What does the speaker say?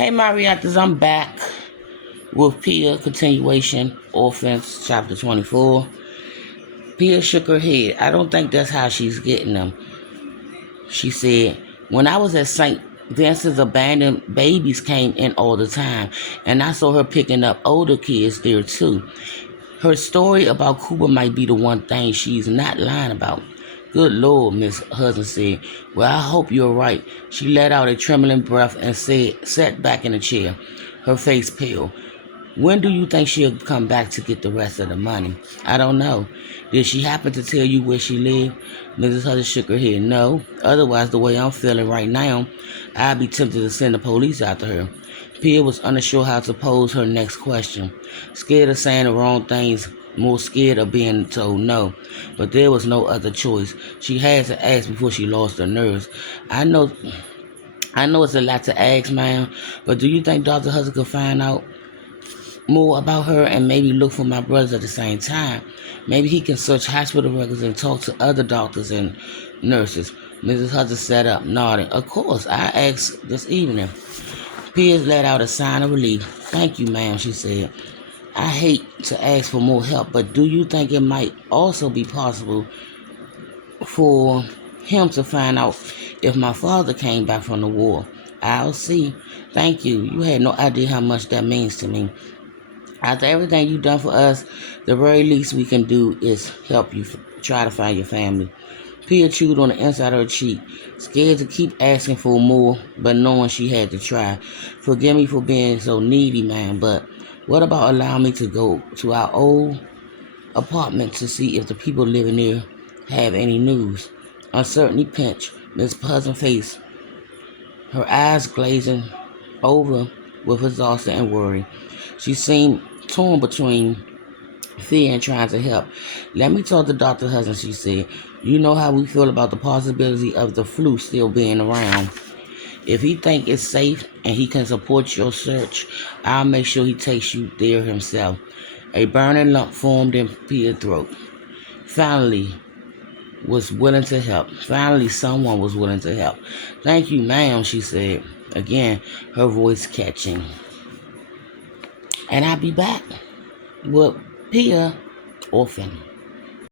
Hey, my reactors, I'm back with Pia continuation, Orphan Chapter 24. Pia shook her head. I don't think that's how she's getting them. She said, when I was at St. Vincent's, abandoned babies came in all the time, and I saw her picking up older kids there too. Her story about Cooper might be the one thing she's not lying about. Good Lord, Miss Hudson said. Well, I hope you're right. She let out a trembling breath and sat back in the chair, her face pale. When do you think she'll come back to get the rest of the money? I don't know. Did she happen to tell you where she lived? Mrs. Hudson shook her head. No. Otherwise, the way I'm feeling right now, I'd be tempted to send the police after her. Pia was unsure how to pose her next question. Scared of saying the wrong things, more scared of being told no. But there was no other choice. She had to ask before she lost her nerves. I know it's a lot to ask, ma'am, but do you think Dr. Hudson could find out more about her and maybe look for my brothers at the same time? Maybe he can search hospital records and talk to other doctors and nurses. Mrs. Hudson sat up, nodding. Of course, I asked this evening. Piers let out a sign of relief. Thank you, ma'am, she said. I hate to ask for more help, but do you think it might also be possible for him to find out if my father came back from the war? I'll see. Thank you. You had no idea how much that means to me. After everything you've done for us, the very least we can do is help you try to find your family. Pia chewed on the inside of her cheek, scared to keep asking for more, but knowing she had to try. Forgive me for being so needy, man, but what about allowing me to go to our old apartment to see if the people living there have any news? Uncertainty pinched Miss Hudson's face, her eyes glazing over with exhaustion and worry. She seemed torn between fear and trying to help. Let me talk to Dr. Hudson, she said. You know how we feel about the possibility of the flu still being around. If he think it's safe and he can support your search, I'll make sure he takes you there himself. A burning lump formed in Pia's throat. Finally, was willing to help. Finally, someone was willing to help. Thank you, ma'am, she said, again, her voice catching. And I'll be back with Pia, Orphan.